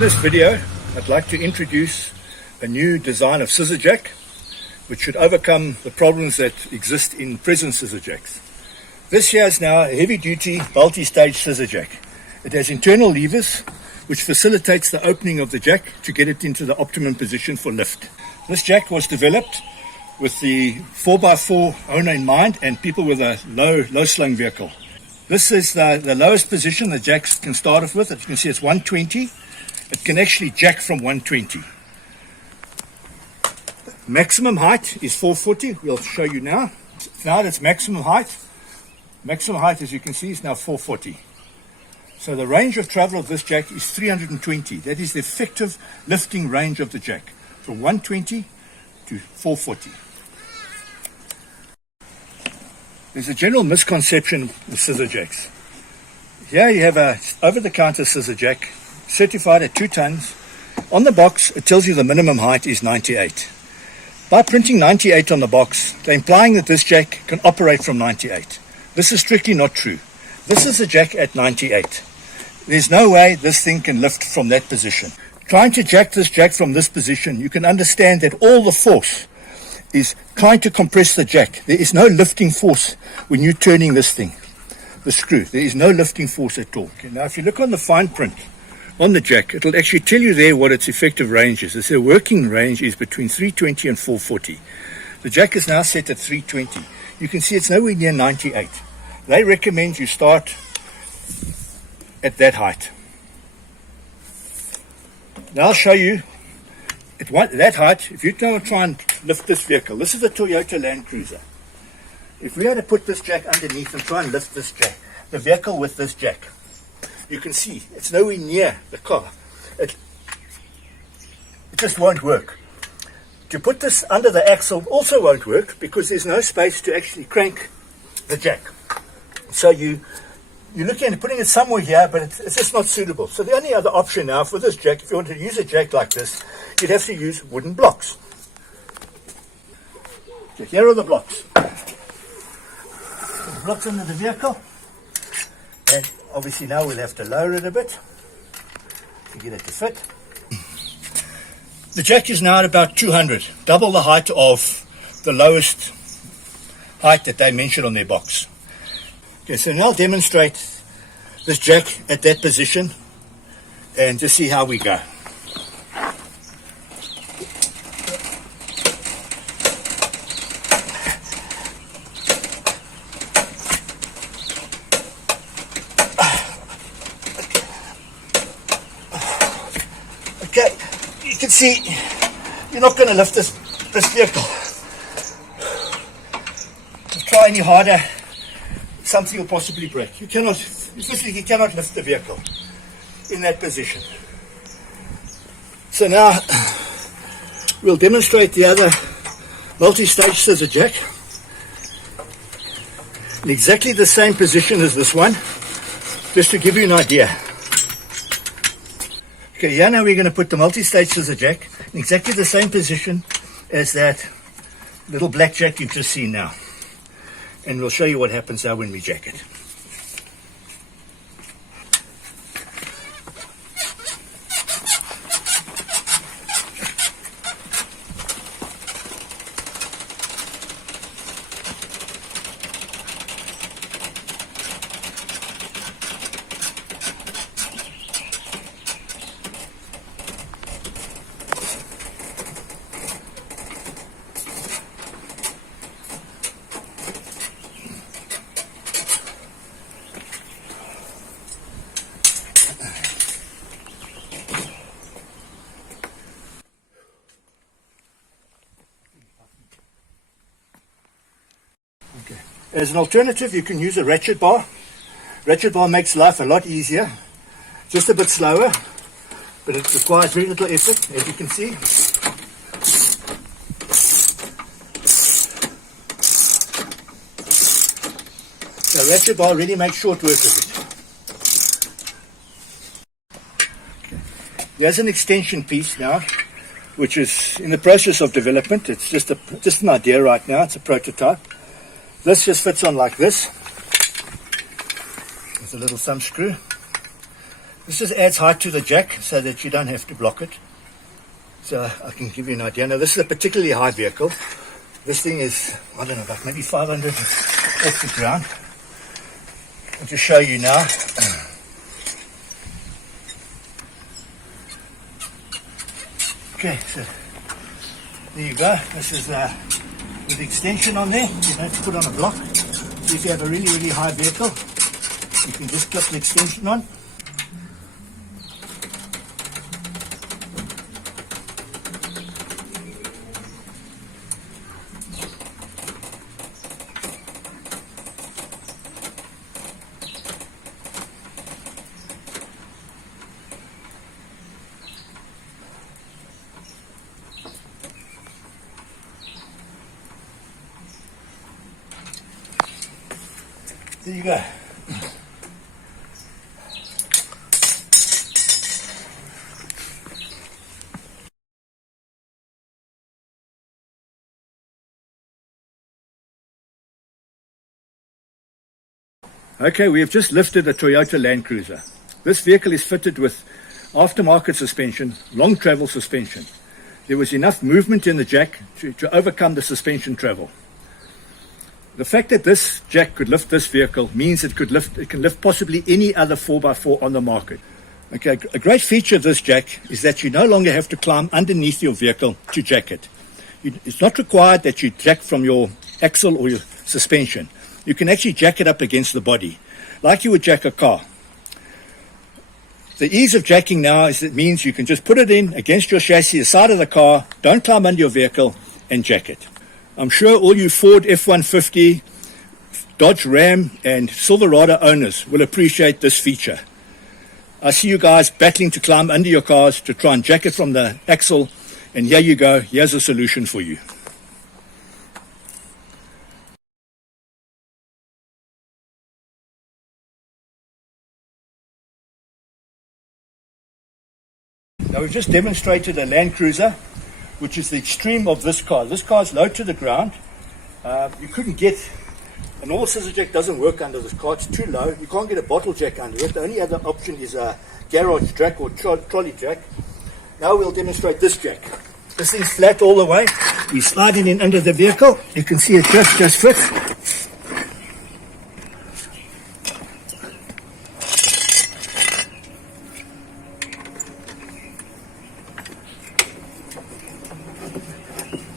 In this video, I'd like to introduce a new design of scissor jack, which should overcome the problems that exist in present scissor jacks. This here is now a heavy-duty multi-stage scissor jack. It has internal levers, which facilitates the opening of the jack to get it into the optimum position for lift. This jack was developed with the 4x4 owner in mind and people with a low slung vehicle. This is the lowest position the jacks can start off with. As you can see, it's 120. It can actually jack from 120. Maximum height is 440. We'll show you now. Now that's maximum height. Maximum height, as you can see, is now 440. So the range of travel of this jack is 320. That is the effective lifting range of the jack, from 120 to 440. There's a general misconception with scissor jacks. Here you have a over-the-counter scissor jack, certified at 2 tons. On the box, it tells you the minimum height is 98. By printing 98 on the box, they're implying that this jack can operate from 98. This is strictly not true. This is a jack at 98. There's no way this thing can lift from that position. Trying to jack this jack from this position, you can understand that all the force is trying to compress the jack. There is no lifting force when you're turning this thing, the screw. There is no lifting force at all. Okay, now if you look on the fine print on the jack, it'll actually tell you there what its effective range is. The working range is between 320 and 440. The jack is now set at 320. You can see it's nowhere near 98. They recommend you start at that height. Now I'll show you at that height. If you don't try and lift this vehicle, this is a Toyota Land Cruiser. If we had to put this jack underneath and try and lift this jack, the vehicle with this jack, you can see it's nowhere near the car. It just won't work. To put this under the axle also won't work because there's no space to actually crank the jack. So you're looking at putting it somewhere here, but it's just not suitable. So the only other option now for this jack, if you want to use a jack like this, you'd have to use wooden blocks. So here are the blocks. The blocks under the vehicle. And obviously now we'll have to lower it a bit to get it to fit. The jack is now at about 200, double the height of the lowest height that they mentioned on their box. Okay, so now I'll demonstrate this jack at that position and just see how we go. Okay, you can see you're not going to lift this vehicle. If you try any harder, something will possibly break. You cannot lift the vehicle in that position. So now we'll demonstrate the other multi-stage scissor jack in exactly the same position as this one, just to give you an idea. Okay, here now we're going to put the multi-stage scissor jack in exactly the same position as that little black jack you've just seen now. And we'll show you what happens now when we jack it. As an alternative, you can use a ratchet bar. Ratchet bar makes life a lot easier, just a bit slower, but it requires very little effort, as you can see. The ratchet bar really makes short work of it. Okay. There's an extension piece now, which is in the process of development. It's just an idea right now. It's a prototype. This just fits on like this with a little thumb screw. This just adds height to the jack so that you don't have to block it. So I can give you an idea. Now this is a particularly high vehicle. This thing is, I don't know, about maybe 500 off the ground. I'll just show you now. Okay, so there you go. This is with the extension on there. You don't have to put on a block. So if you have a really, really high vehicle, you can just clip the extension on. There you go. Okay, we have just lifted a Toyota Land Cruiser. This vehicle is fitted with aftermarket suspension, long travel suspension. There was enough movement in the jack to overcome the suspension travel. The fact that this jack could lift this vehicle means it can lift possibly any other 4x4 on the market. Okay, a great feature of this jack is that you no longer have to climb underneath your vehicle to jack it. It's not required that you jack from your axle or your suspension. You can actually jack it up against the body, like you would jack a car. The ease of jacking now is it means you can just put it in against your chassis, the side of the car, don't climb under your vehicle, and jack it. I'm sure all you Ford F-150, Dodge Ram, and Silverado owners will appreciate this feature. I see you guys battling to climb under your cars to try and jack it from the axle, and here you go, here's a solution for you. Now we've just demonstrated a Land Cruiser, which is the extreme of this car. This car is low to the ground. You couldn't get, a normal scissor jack doesn't work under this car, it's too low. You can't get a bottle jack under it. The only other option is a garage jack or trolley jack. Now we'll demonstrate this jack. This thing's flat all the way. We slide it in under the vehicle. You can see it just fits.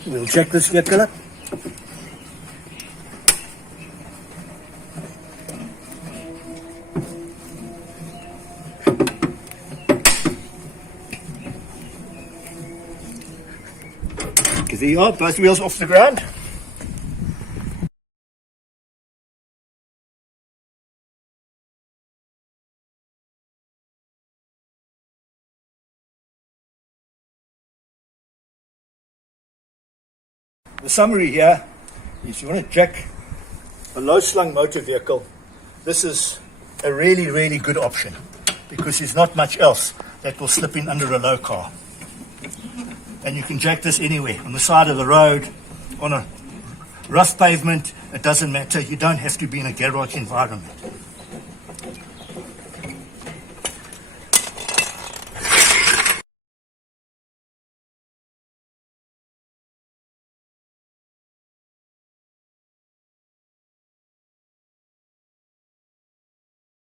We'll check this vehicle up. Okay, there you are, both wheels off the ground. The summary here is you want to jack a low slung motor vehicle. This is a really, really good option because there's not much else that will slip in under a low car. And you can jack this anywhere, on the side of the road, on a rough pavement, it doesn't matter. You don't have to be in a garage environment.